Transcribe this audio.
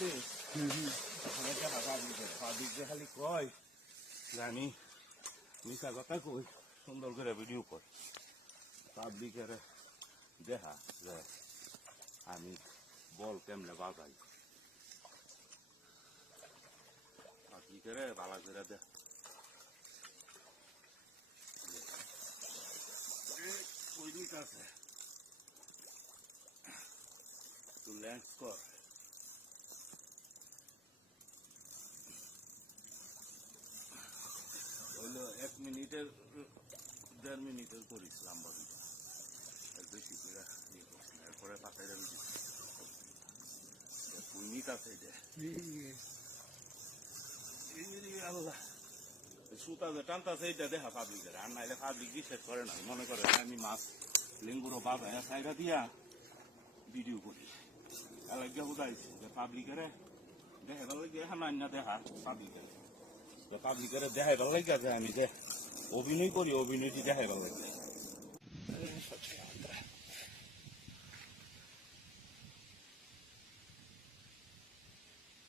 দে public যে খালি কয় যে আমি মিশা কথা কই সুন্দর করে ভিডিও কর পাবলিকের দেখা যে আমি বল কেমনে বাজাই পাবলিকের ভালো করে দেখ কই দিক আছে তুই ল্যান্ড কর হইলো 1 মিনিটের 1.5 মিনিটের করিস লম্বা দুটা বেশি করে ইয়ে করছি না এরপরে পাতায় আমি দিচ্ছি 2 মিনিট আছে যে আল্লাহ সুতা যে টানতাছে এইটা দেখা পাবলিকের আর নাইলে পাবলিক বিশ্বাস করে না মনে করে আমি মাছ লেঙ্গুরো বাজায় সাইডা দিয়া ভিডিও করি এলাকা বুঝাইছি যে পাবলিকের দেখাবার লাগে এখন না দেখা পাবলিকের দেখাইবার লাগে যে আমি যে অভিনয় করি অভিনয়টি দেখাইবার লাগে